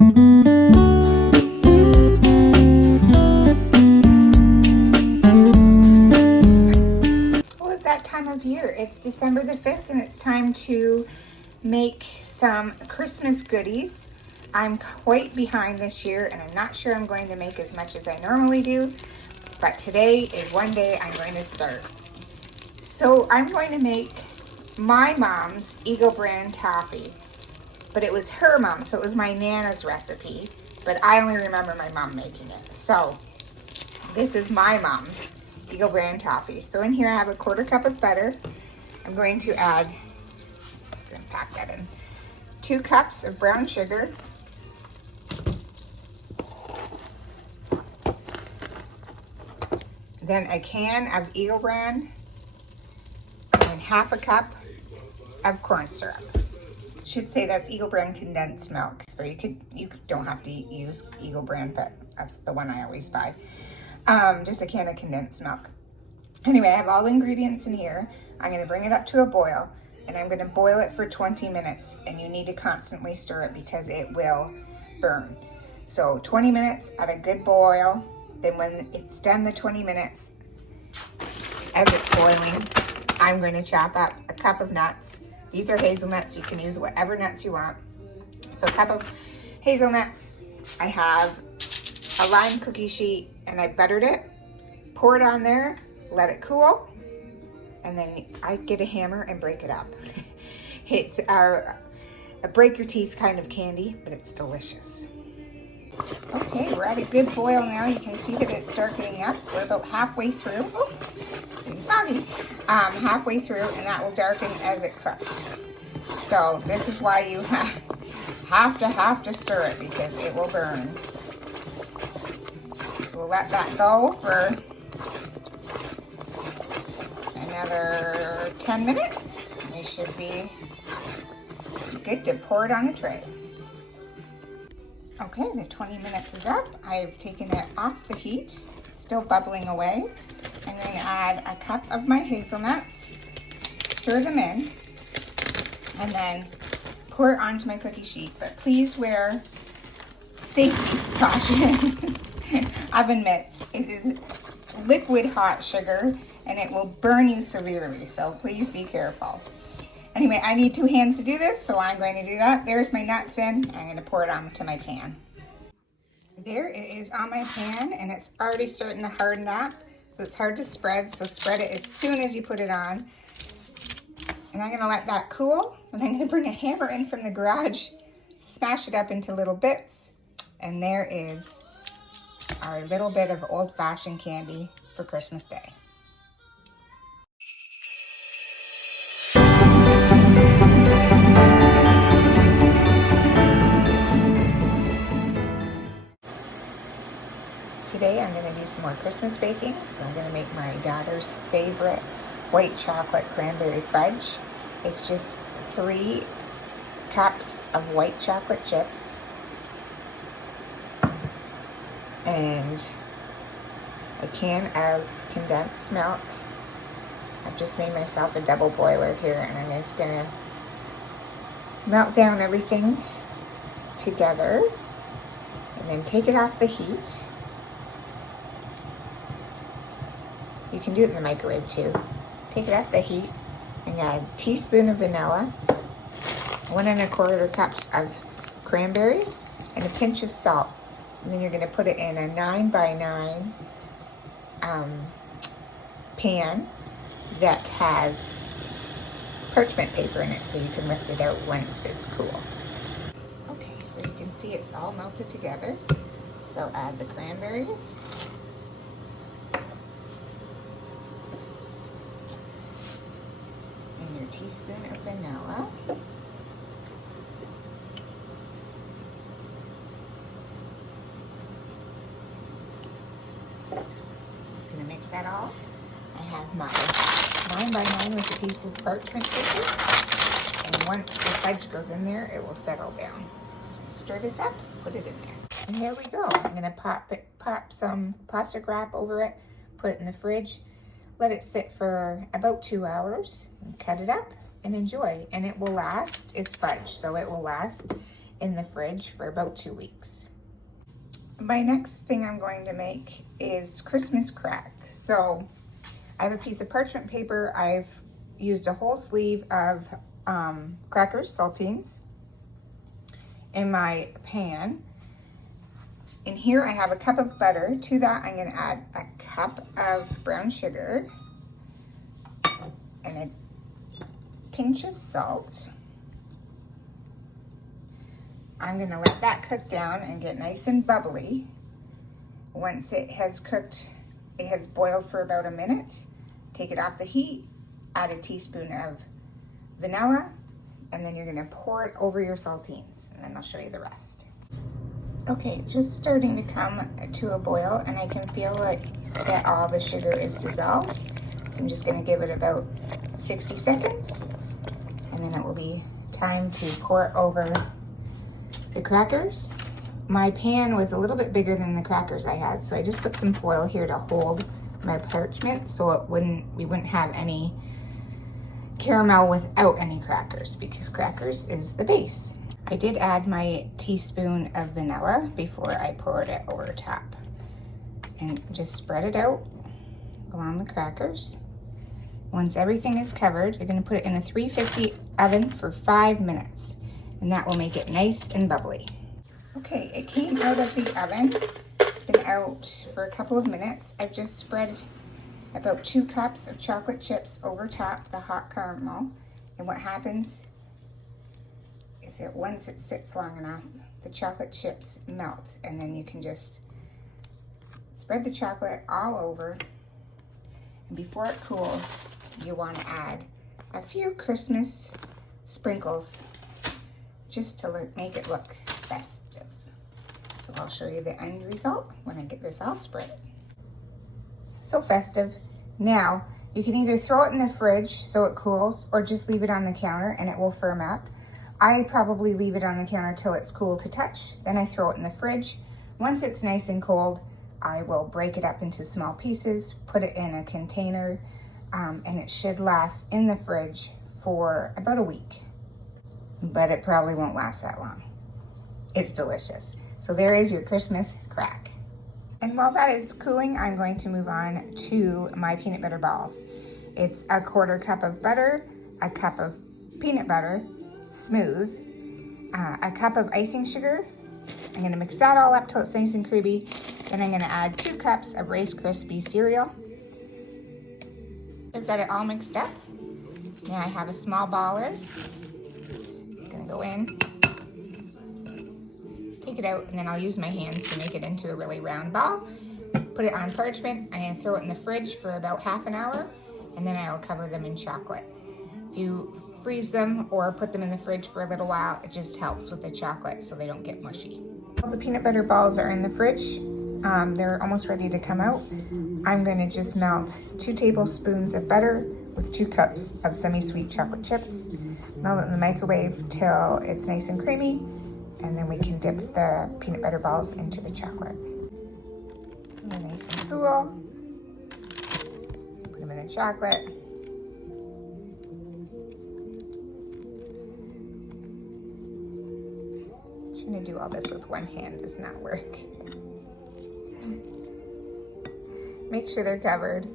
Well, it's that time of year. It's December the 5th and it's time to make some Christmas goodies. I'm quite behind this year and I'm not sure I'm going to make as much as I normally do, but today is one day I'm going to start. So I'm going to make my mom's Eagle brand toffee, but it was her mom, so it was my Nana's recipe, but I only remember my mom making it. So this is my mom's Eagle brand toffee. So in here I have a 1/4 cup of butter. I'm going to add, just gonna pack that in, 2 cups of brown sugar, then a can of Eagle brand, and 1/2 cup of corn syrup. Should say that's Eagle brand condensed milk, so you don't have to use Eagle brand, but that's the one I always buy. Just a can of condensed milk. Anyway, I have all the ingredients in here. I'm going to bring it up to a boil, and I'm going to boil it for 20 minutes, and you need to constantly stir it because it will burn. So 20 minutes at a good boil. Then when it's done the 20 minutes, as it's boiling, I'm going to chop up a cup of nuts. These are hazelnuts. You can use whatever nuts you want. So a cup of hazelnuts. I have a lime cookie sheet and I buttered it. Pour it on there, let it cool, and then I get a hammer and break it up. It's a break your teeth kind of candy, but it's delicious. Okay, we're at a good boil now. You can see that it's darkening up. We're about halfway through. Oh, it's getting foggy. Halfway through, and that will darken as it cooks. So this is why you have to stir it because it will burn. So we'll let that go for another 10 minutes. We should be good to pour it on the tray. Okay, the 20 minutes is up. I've taken it off the heat. It's still bubbling away. I'm going to add a cup of my hazelnuts, stir them in, and then pour it onto my cookie sheet. But please wear safety precautions. Oven mitts. It is liquid hot sugar and it will burn you severely, so please be careful. Anyway, I need 2 hands to do this, so I'm going to do that. There's my nuts in. I'm going to pour it onto my pan. There it is on my pan, and it's already starting to harden up, so it's hard to spread, so spread it as soon as you put it on. And I'm going to let that cool, and I'm going to bring a hammer in from the garage, smash it up into little bits, and there is our little bit of old-fashioned candy for Christmas Day. Today I'm going to do some more Christmas baking, so I'm going to make my daughter's favorite white chocolate cranberry fudge. It's just 3 cups of white chocolate chips and a can of condensed milk. I've just made myself a double boiler here, and I'm just going to melt down everything together and then take it off the heat. You can do it in the microwave too. Take it off the heat and add a teaspoon of vanilla, 1 1/4 cups of cranberries, and a pinch of salt. And then you're going to put it in a 9x9 pan that has parchment paper in it so you can lift it out once it's cool. Okay, so you can see it's all melted together. So add the cranberries. Your teaspoon of vanilla, I'm going to mix that all. I have my 9x9 with a piece of parchment paper, and once the fudge goes in there, it will settle down. Stir this up, put it in there, and here we go. I'm going to pop some plastic wrap over it, put it in the fridge. Let it sit for about 2 hours, and cut it up and enjoy. And it will last, it's fudge, so it will last in the fridge for about 2 weeks. My next thing I'm going to make is Christmas crack. So I have a piece of parchment paper. I've used a whole sleeve of crackers, saltines, in my pan. And here I have a cup of butter. To that, I'm going to add a cup of brown sugar and a pinch of salt. I'm going to let that cook down and get nice and bubbly. Once it has cooked, it has boiled for about a minute, take it off the heat, add a teaspoon of vanilla, and then you're going to pour it over your saltines, and then I'll show you the rest. Okay, it's just starting to come to a boil, and I can feel like that all the sugar is dissolved. So I'm just going to give it about 60 seconds, and then it will be time to pour it over the crackers. My pan was a little bit bigger than the crackers I had, so I just put some foil here to hold my parchment so we wouldn't have any caramel without any crackers, because crackers is the base. I did add my teaspoon of vanilla before I poured it over top, and just spread it out along the crackers. Once everything is covered, you're going to put it in a 350 oven for 5 minutes, and that will make it nice and bubbly. Okay, it came out of the oven. It's been out for a couple of minutes. I've just spread about 2 cups of chocolate chips over top the hot caramel, and what happens is that once it sits long enough, the chocolate chips melt, and then you can just spread the chocolate all over. And before it cools, you want to add a few Christmas sprinkles just to make it look festive. So I'll show you the end result when I get this all spread. So festive. Now, you can either throw it in the fridge so it cools, or just leave it on the counter and it will firm up. I probably leave it on the counter till it's cool to touch, then I throw it in the fridge. Once it's nice and cold, I will break it up into small pieces, put it in a container, and it should last in the fridge for about a week. But it probably won't last that long. It's delicious. So there is your Christmas crack. And while that is cooling, I'm going to move on to my peanut butter balls. It's a 1/4 cup of butter, a cup of peanut butter, smooth, a cup of icing sugar. I'm gonna mix that all up till it's nice and creamy. Then I'm gonna add 2 cups of Rice Krispie cereal. I've got it all mixed up. Now I have a small baller. It's gonna go in, take it out, and then I'll use my hands to make it into a really round ball. Put it on parchment. I'm gonna throw it in the fridge for about half an hour, and then I'll cover them in chocolate. If you freeze them or put them in the fridge for a little while, it just helps with the chocolate so they don't get mushy. All the peanut butter balls are in the fridge. They're almost ready to come out. I'm going to just melt 2 tablespoons of butter with 2 cups of semi-sweet chocolate chips. Melt it in the microwave till it's nice and creamy, and then we can dip the peanut butter balls into the chocolate. And they're nice and cool. Put them in the chocolate. Trying to do all this with one hand does not work. Make sure they're covered.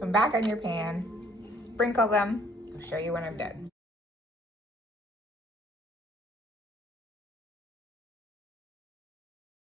Come back on your pan, sprinkle them. I'll show you when I'm done.